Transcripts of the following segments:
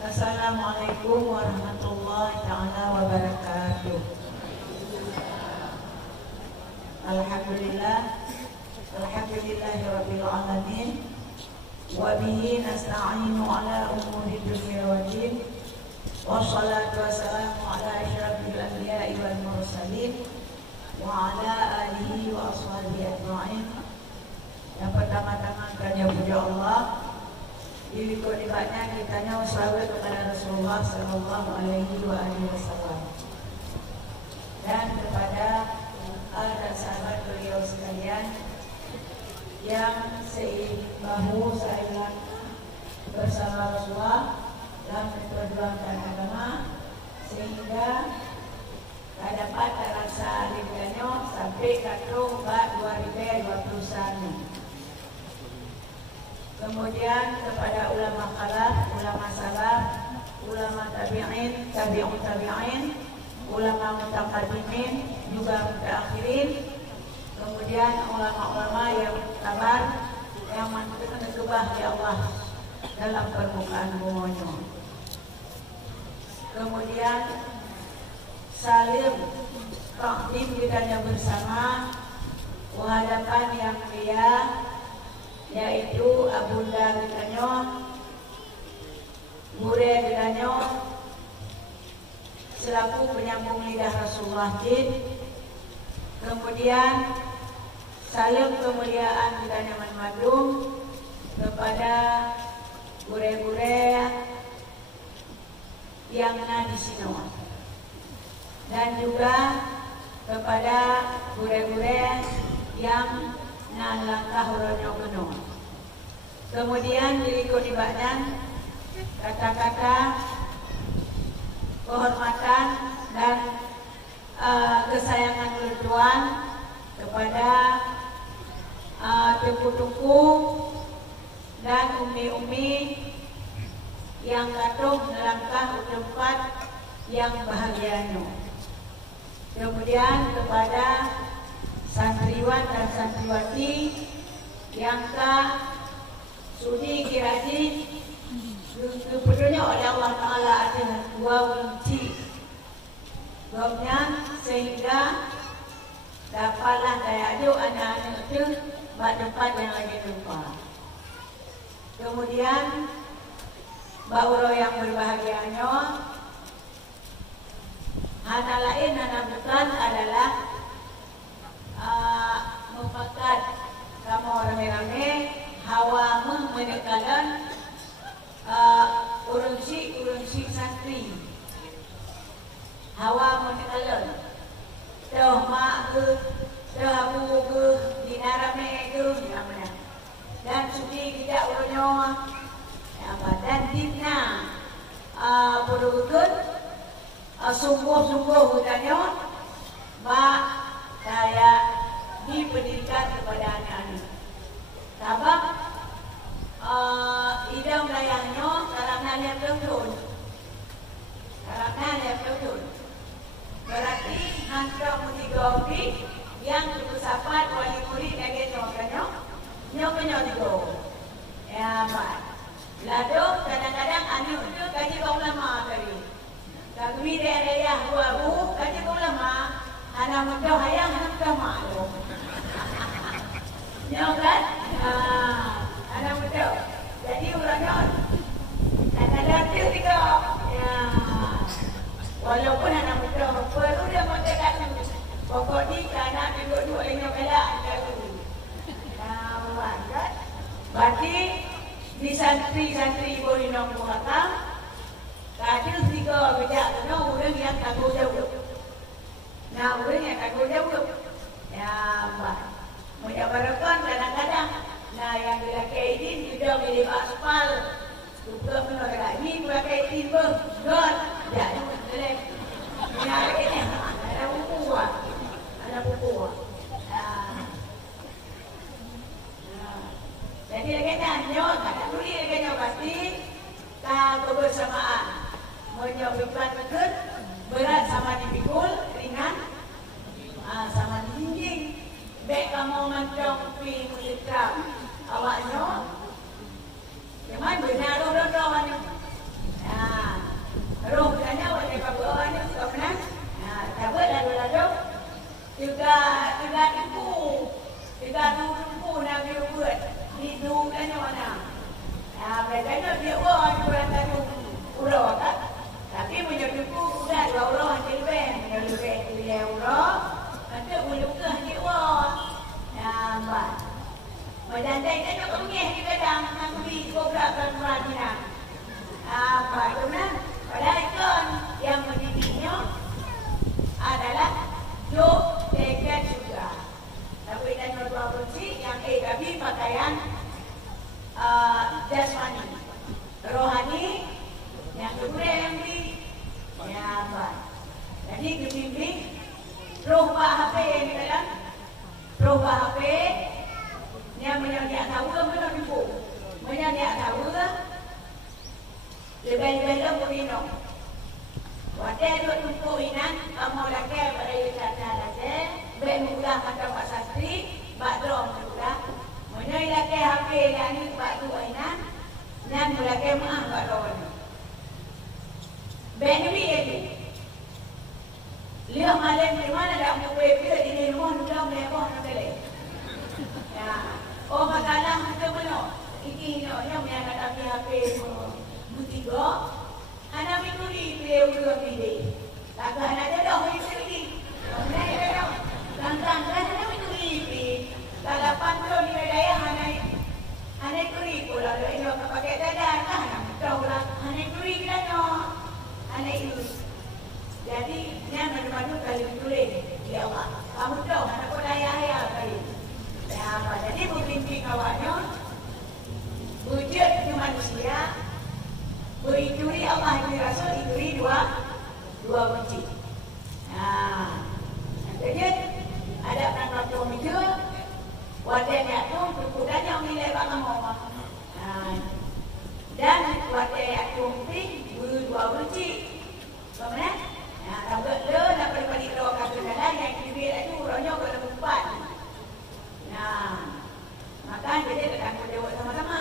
Assalamualaikum warahmatullahi ta'ala wabarakatuh. Alhamdulillahi rabbil alamin. Wa bihi nasta'inu ala umuri dunya waddin. Wassalatu wassalamu ala asyrafil anbiya'i wal mursalin wa ala alihi wa ashabihi ajma'in. Yang pertama-tama kami puji Allah. Di banyak kitanya salawat kepada Rasulullah sallallahu alaihi wasallam dan kepada dan sahabat beliau sekalian yang seibahu seilang bersama Rasulullah dalam memperjuangkan agama sehingga dapat terasa libatnya sampai ke 2021. Kemudian kepada ulama khalaf, ulama salaf, ulama tabi'in, tabi'un tabi'in, ulama mutaqaddimin, juga mutaakhirin. Kemudian ulama-ulama yang sabar, yang menekubah ya Allah dalam permukaan bumi. Kemudian salim takdim kita bersama kehadapan yang mulia, yaitu Abunda Gedanyo, Bure Gedanyo selaku penyambung lidah Rasulullah Jin. Kemudian salam kemuliaan Gedanyo Manmadum kepada Bure-Bure yang ada di sini, dan juga kepada Bure-Bure yang langkah uronyo penuh. Kemudian berikut badan kata-kata kehormatan dan kesayangan Tuhan kepada tuku-tuku dan umi-umi yang katuh langkah tempat yang bahagianya. Kemudian kepada santriwan dan santriwati yang sudi kirani dipenuhi oleh Allah Ta'ala dengan dua kunci gomnya sehingga dapatlah daya aju anak-anak itu pada tempat yang lagi lupa. Kemudian bauro yang berbahagianya anak lain anak bukan adalah mempakat kamu rame-rame hawa menekalan urunsi santri hawa menekalan dah mak ke dah abu ke dinarame ke namanya dan sudi tidak uronyo dan dina bodoh-bodoh sungguh-sungguh hutanya mak saya di pendidikan kepada anak-anak. Sebab idam layangnya karena dia betul. Berarti hantar mutigopi yang bersahabat wali murid lagi nyokanyo digo. Ya, Pak. Lado kadang-kadang anu itu gaji ulama tadi. Kami daerah buah gaji ulama. Anak muda hayang anak muda malu. Nyokan? Anak muda. Jadi orangnya kadang-kadang dia juga. Ya. Walaupun anak muda perlu dia mengatakan pokoknya anak dua-dua ini bela dulu. Kan? Berarti di santri boleh nombor kata. Kadang tiga bejak tu orang yang takut jauh. Nah, orang yang takut jauh. Ya, Pak. Macam barakan kadang-kadang. Nah, yang lelaki ini sudah milih aspal. Juga menolak lagi. Lelaki ini pun. God. Ya, itu boleh. Ya, ini. Ada buku. Ada buku. Jadi lagi-lagi. Kadang dulu lagi-lagi pasti. Kebersamaan. Menyebabkan berat sama dipikul. Ringan. Sama dijinjing. Baik kamu macam pi musikam awaknya. Cuman benar orang-orang. biasanya dia orang satu urut tak? Tapi menyebutku udah 2 urut hancur lebih. Menyebut 3 urut, nanti meluka hancur urut. Nampak. Menjandai tanya pengeh di kadang, nak beli kobra kan Cina. Apa itu kan? Padahal ikon yang mendidiknya adalah Joe Dekat juga. Tapi dan dua kunci yang kami pakaian jasmani, rohani yang kedua yang beli ya apa? Jadi kebimbing roh HP yang dalam roh HP yang menyanyiak tahu ke mana tipu, menyanyiak tahu ke lebih-lebih minum. Wadah dua tumpu inan, kamu lagi pada wisata lagi, bermula macam Pak Sastri, Pak Drom juga. Menyai lagi HP dan ini Pak Dua inan, dan mulai maaf Pak Drom. Benwi lagi. Lihat malam di mana dah muka bila di rumah sudah mewah nanti lagi. Ya, oh makalah macam mana? Ini yang kata HP tiga. Anak mituri beliau juga pilih. Takkan ada dah mituri. Mana ada dah. Tantang anak mituri pilih. Kalau pantau di daya anak mituri pula. Kalau ini orang pakai dada kan tahu lah. Anak mituri kan no. Anak itu. Jadi yang madu-madu kali mituri. Ya Allah. Kamu tahu anak pun ayah kali. Ya apa? Jadi berpimpi kawannya. Wujud ke manusia. Beri Allah ini Rasul diberi dua kunci. Nah, jadi ada perangkat itu, wadahnya itu berkudanya nilai bangang Allah. Nah, dan wadahnya itu beri 2 kunci. Bagaimana? Nah, tambah le dapat beri dua kata yang diberi itu urutnya ke 4. Nah, maka jadi kita jawab sama-sama.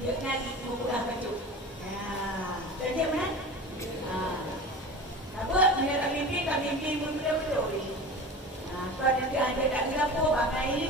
Dia nanti mudah baju. Jadi mana? Apa? Mimpi pun betul-betul. Kalau nanti ada tak kenapa, bangai ini